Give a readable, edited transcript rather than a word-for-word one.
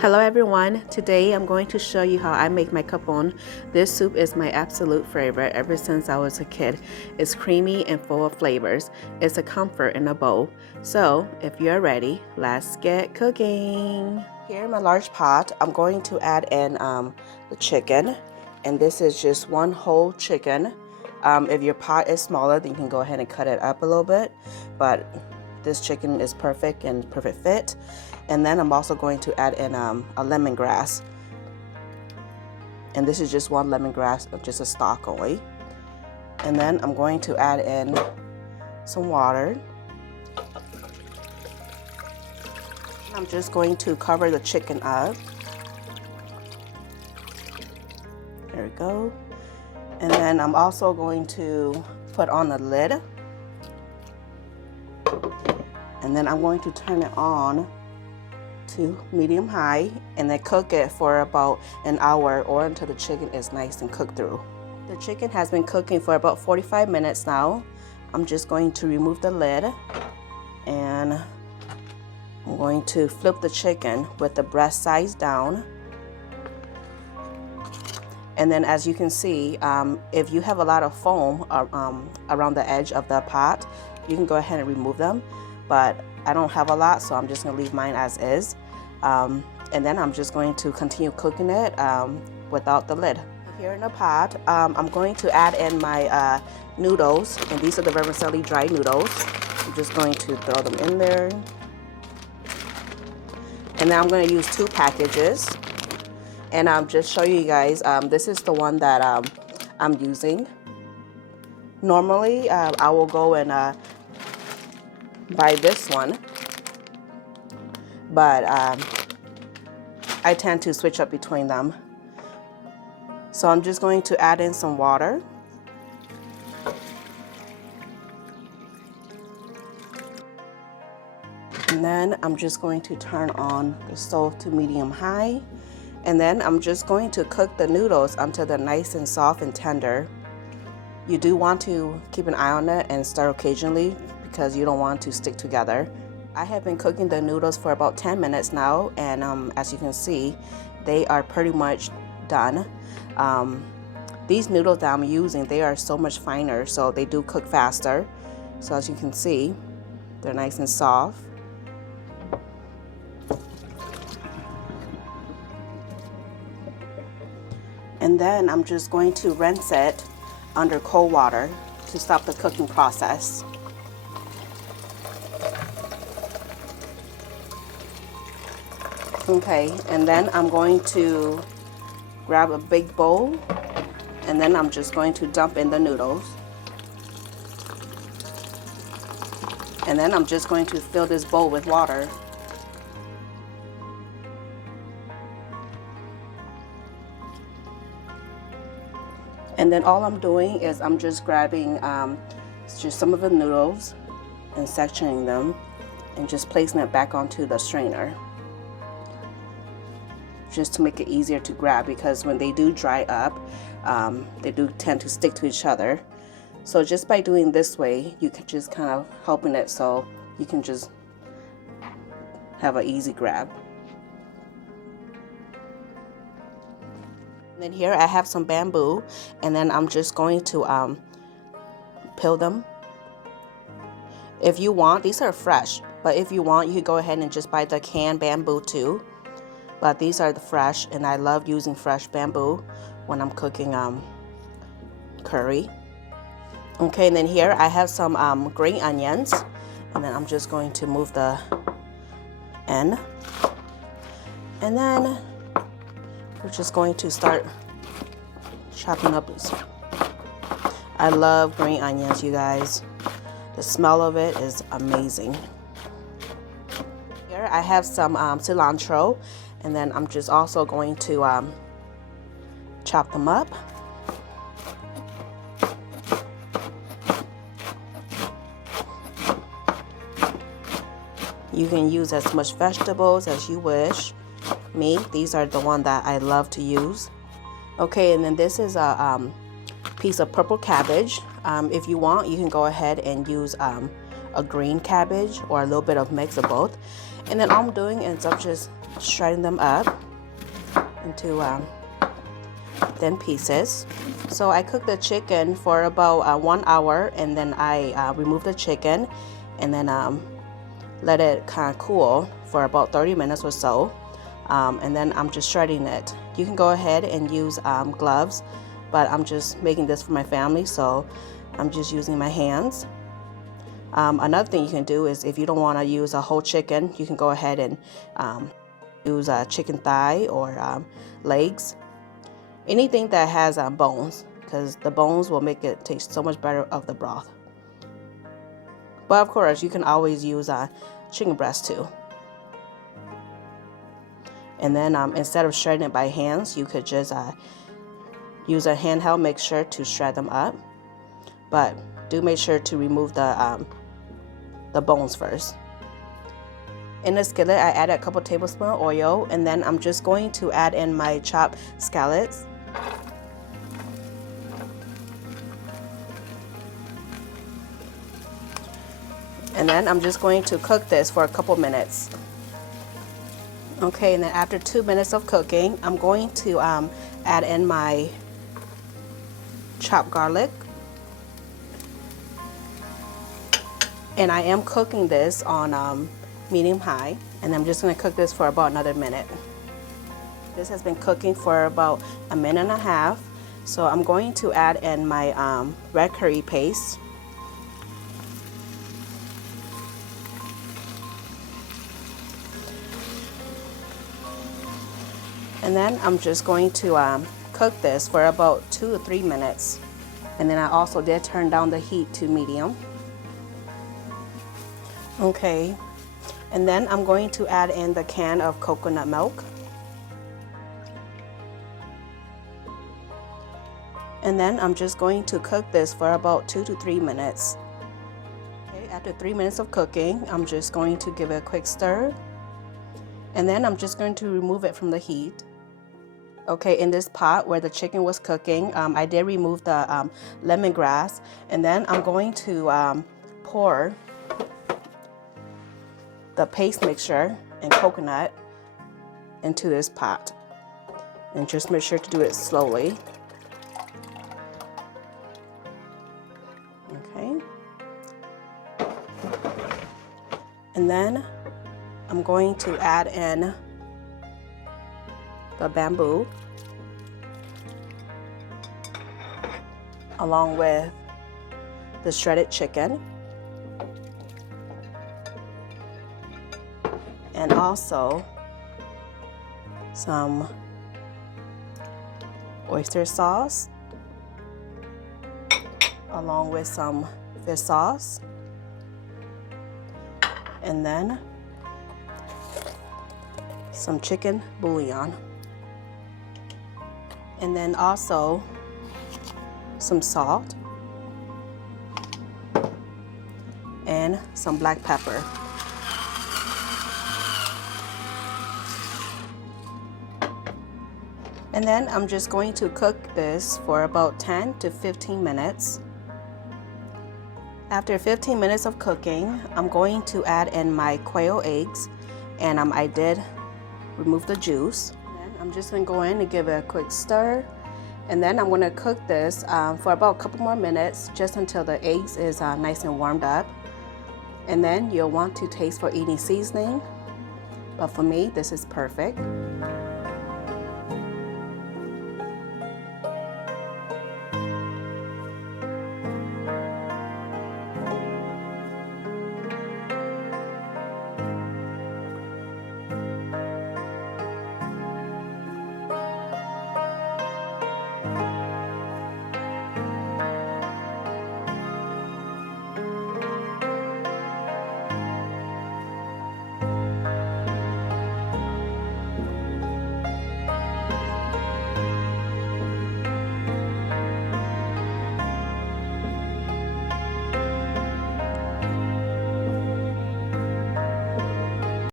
Hello everyone, today I'm going to show you how I make my Kapoon. This soup is my absolute favorite ever since I was a kid. It's creamy and full of flavors. It's a comfort in a bowl. So if you're ready, let's get cooking. Here in my large pot, I'm going to add in the chicken, and this is just one whole chicken. If your pot is smaller, then you can go ahead and cut it up a little bit, but this chicken is perfect and perfect fit. And then I'm also going to add in a lemongrass. And this is just one lemongrass, just a stalk only. And then I'm going to add in some water. I'm just going to cover the chicken up. There we go. And then I'm also going to put on the lid. And then I'm going to turn it on to medium high and then cook it for about an hour or until the chicken is nice and cooked through. The chicken has been cooking for about 45 minutes now. I'm just going to remove the lid and I'm going to flip the chicken with the breast sides down. And then as you can see, if you have a lot of foam around the edge of the pot, you can go ahead and remove them. But I don't have a lot, so I'm just going to leave mine as is. And then I'm just going to continue cooking it without the lid. Here in the pot, I'm going to add in my noodles, and these are the vermicelli dry noodles. I'm just going to throw them in there. And then I'm going to use 2 packages. And I'm just show you guys, this is the one that I'm using. Normally, I will go and buy this one, but I tend to switch up between them. So I'm just going to add in some water. And then I'm just going to turn on the stove to medium high. And then I'm just going to cook the noodles until they're nice and soft and tender. You do want to keep an eye on it and stir occasionally because you don't want to stick together. I have been cooking the noodles for about 10 minutes now, and as you can see, they are pretty much done. These noodles that I'm using, they are so much finer, so they do cook faster. So as you can see, they're nice and soft. And then I'm just going to rinse it under cold water to stop the cooking process. Okay, and then I'm going to grab a big bowl, and then I'm just going to dump in the noodles. And then I'm just going to fill this bowl with water. And then all I'm doing is I'm just grabbing just some of the noodles and sectioning them and just placing it back onto the strainer, just to make it easier to grab, because when they do dry up, they do tend to stick to each other. So just by doing this way, you can just kind of helping it so you can just have an easy grab. And then here I have some bamboo, and then I'm just going to peel them. If you want, these are fresh, but if you want, you can go ahead and just buy the canned bamboo too. But these are the fresh, and I love using fresh bamboo when I'm cooking curry. Okay, and then here I have some green onions, and then I'm just going to move the end. And then we're just going to start chopping up. I love green onions, you guys. The smell of it is amazing. Here I have some cilantro, and then I'm just also going to chop them up. You can use as much vegetables as you wish. Me, these are the one that I love to use. Okay, and then this is a piece of purple cabbage. If you want, you can go ahead and use a green cabbage or a little bit of mix of both. And then all I'm doing is I'm just shredding them up into thin pieces. So I cooked the chicken for about 1 hour, and then I removed the chicken and then let it kind of cool for about 30 minutes or so. And then I'm just shredding it. You can go ahead and use gloves, but I'm just making this for my family, so I'm just using my hands. Another thing you can do is, if you don't want to use a whole chicken, you can go ahead and use a chicken thigh or legs. Anything that has bones, because the bones will make it taste so much better of the broth. But of course, you can always use chicken breast too. And then instead of shredding it by hands, you could just use a handheld mixture to shred them up. But do make sure to remove the bones first. In the skillet, I added a couple tablespoons of oil, and then I'm just going to add in my chopped scallops. And then I'm just going to cook this for a couple minutes. Okay, and then after 2 minutes of cooking, I'm going to add in my chopped garlic. And I am cooking this on medium high, and I'm just going to cook this for about another minute. This has been cooking for about 1.5 minutes, so I'm going to add in my red curry paste. And then I'm just going to cook this for about 2 to 3 minutes. And then I also did turn down the heat to medium. Okay, and then I'm going to add in the can of coconut milk. And then I'm just going to cook this for about 2 to 3 minutes. Okay, after 3 minutes of cooking, I'm just going to give it a quick stir. And then I'm just going to remove it from the heat. Okay, in this pot where the chicken was cooking, I did remove the lemongrass. And then I'm going to pour the paste mixture and coconut into this pot, and just make sure to do it slowly. Okay, and then I'm going to add in the bamboo along with the shredded chicken. And also some oyster sauce, along with some fish sauce, and then some chicken bouillon, and then also some salt and some black pepper. And then I'm just going to cook this for about 10 to 15 minutes. After 15 minutes of cooking, I'm going to add in my quail eggs, and I did remove the juice. And I'm just going to go in and give it a quick stir, and then I'm going to cook this for about a couple more minutes, just until the eggs is nice and warmed up. And then you'll want to taste for eating seasoning, but for me this is perfect.